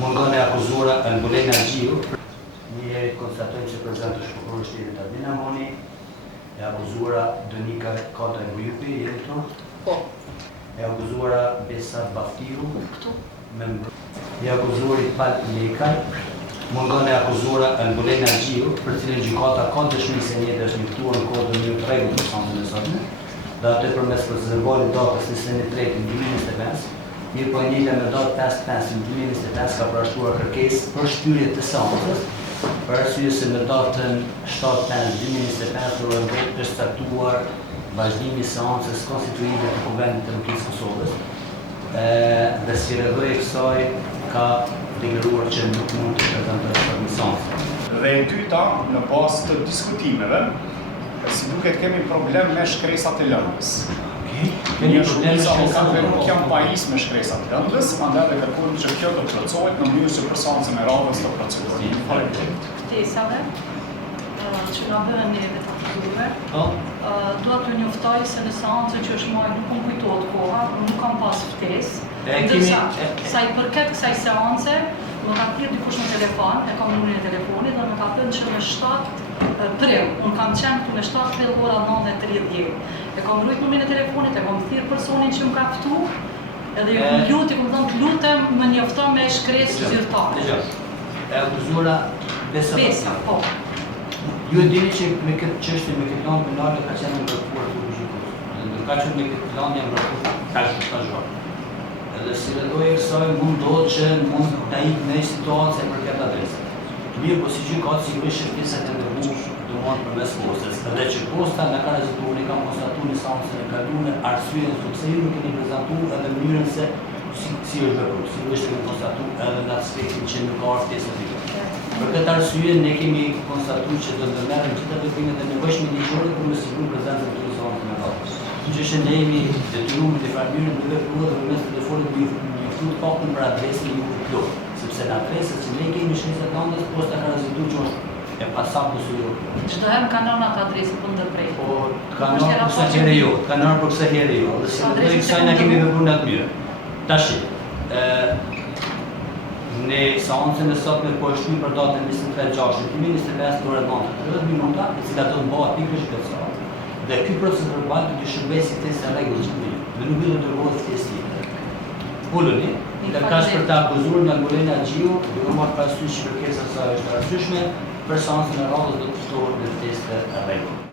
Mungon e akuzuara Angulena Gjiu, një konstatojmë që prezent është prokurori shtetit Albina Moni, e akuzuara Donika Kata Grupi, jeni këtu? Po. E akuzuara Besat Baftiu, Këtu. E akuzuari Pal Lekaj, mungon e akuzuara Angulena Gjiu, për cilën gjykata ka dëshmi se njëtë është njëftuar në kodën një të rregull të sanën e sotme, dhe atë përmes rezervuarit datës 23/2025, mirë po njëjta me datë 5/5/2025 ka parashtuar kërkesë për shtyrje të seancës, për arsye se me datën 7/5/2025 është caktuar vazhdimi i seancës konstitutive të Konventit të Mbikëqyrjes së Kosovës, dhe si rrethoj e kësaj ka deklaruar që nuk mund të prezantohet për një seancë. Dhe e dyta, në bazë të diskutimeve, si duket kemi problem me shkresat e lëndës. Një shumica avokatëve nuk janë pajis me shkresat e lëndës, andaj dhe kërkojmë që kjo të plotësohet në mënyrë që për seancën e radhës të procedurës. Faleminderit. Ftesave që nga bëhen ne me të akuzuar, dua t'ju njoftoj se në seancën që është marrë nuk më kujtohet koha, nuk kam pas ftesë. Ndërsa sa i përket kësaj seance, më ka thirrë dikush në telefon, e kam numrin e telefonit dhe më ka thënë që në 7 prill, unë kam qenë këtu në 7 prill ora 9:30. E kam rujt numrin e telefonit, e kam thirrë personin që më ka ftu, edhe ju kam thënë lutem më njofto me shkresë zyrtare. E akuzuara Besa, po. Ju e dini që me këtë çështje, me këtë plan penal ka qenë ndërtuar të gjykatës. Ndërka që me këtë plan janë ndërtuar kaq stazhor. Edhe si rrethoj e kësaj mundohet që mund të ikë në situatë për këtë adresë. Mirë, po si gjykatë sigurisht shërbesat e ndërmuar do mund përmes postës. Edhe që posta në ka rezultuar, ne kam konstatuar në seancën e kaluar arsyeën pse ju nuk keni prezantuar edhe mënyrën se si është vepruar. Sigurisht kemi konstatuar edhe në aspektin që nuk ka ftesë aty. Për këtë arsye ne kemi konstatuar që do të ndërmerrem gjithë ato veprimet e nevojshme ligjore për të siguruar prezencën e tyre zonë në radhë. Gjë ne jemi detyruar të farmyrën të vepruar dhe përmes telefonit njoftu të paktën për adresën e një plot, sepse në adresën që ne kemi shkresat e lëndës, posta ka rezultuar që është e pasaktën së jo. Çdo herë kanë dhënë atë adresë për ndërprej. Po, kanë dhënë për sa herë jo, kanë dhënë për sa herë jo, dhe si do kësaj na kemi vepruar në atë mënyrë. Tash, ne seancën e sotme po e shtyjmë për datën 23/6/2025 ora 9:30 minuta, e cila do të bëhet pikërisht këtë seancë. Dhe ky proces verbal do të shërbesë ftesë rregullisht dhe nuk do të dërgohet ftesë tjetër. Uluni, dhe kash për të akuzuar nga Angulena Gjiu, do të marr parasysh që kërkesa e saj është arsyeshme, për seancën e radhës do të ftohet në ftesë të rregullt.